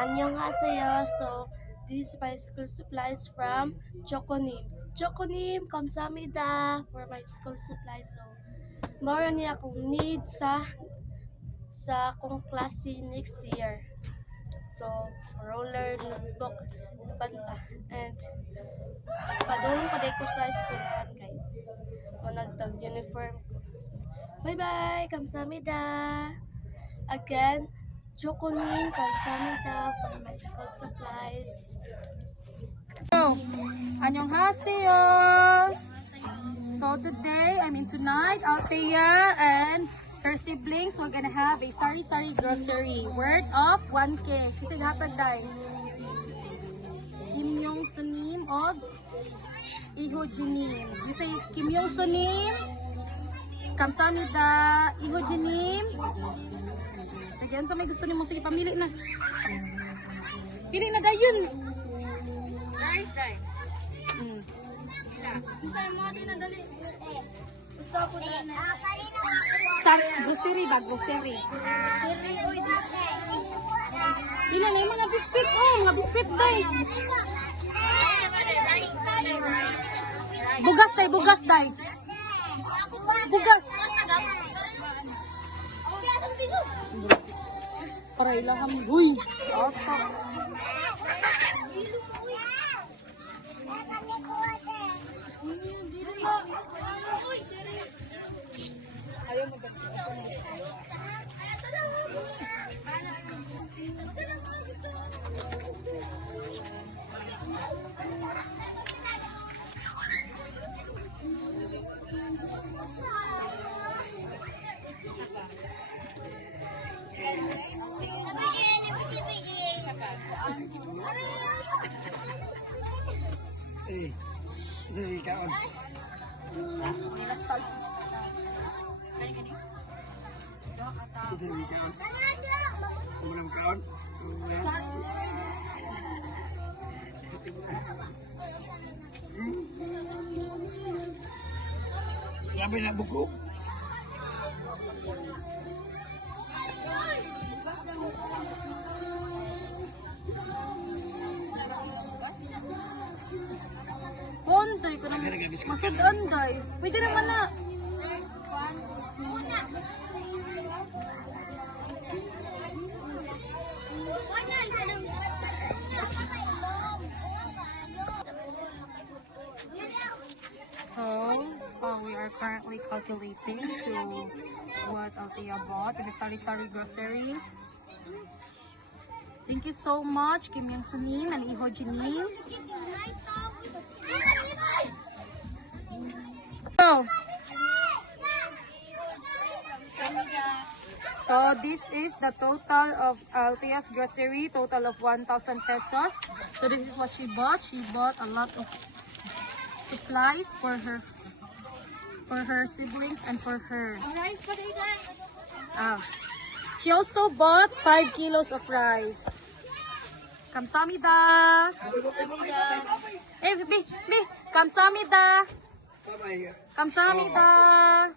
Annyeonghaseyo. So, this is my school supplies from Chokonim. Chokonim, kamsamida for my school supplies. So, mara niya akong need sa akong klase next year. So, roller, notebook, ban pa. And, padulong pa ko sa school guys. O nagtag-uniform ko. So, bye-bye! Kamsamida! Again, Chokonin, kamsamida for my school supplies. Annyeonghaseyo. So today, tonight, Althea and her siblings we're gonna have a sari-sari grocery worth of 1K. Sisig hatag day. Kim Yong Sunim of Iho Jinim. You say Kim Yong Sunim, kamsamida, Iho Jinim. Sige, ano sa may gusto niyo mo? Sige, pamili na. Pili na dayon. Nice day. Grocery ba? Grocery. Ilan na yung mga biscuit? Oh, mga biscuit day. Bugas day, bugas day. Bugas. Para ilaham. Uy. Otak. Eh, dari kawan. Dari kawan. Belum kawan. Sampai nak buku. Onday ka naman. Masad onday. Pwede naman na. So, we are currently calculating to what Althea bought in the sari-sari grocery. Thank you so much, Kim Yong Sunim and Iho Jinim. So this is the total of Althea's grocery, total of 1,000 pesos. So this is what she bought. She bought a lot of supplies for her siblings and for her. She also bought 5 kilos of rice. Kamsamida. Eh, bi, kamsamida. Kamsamida.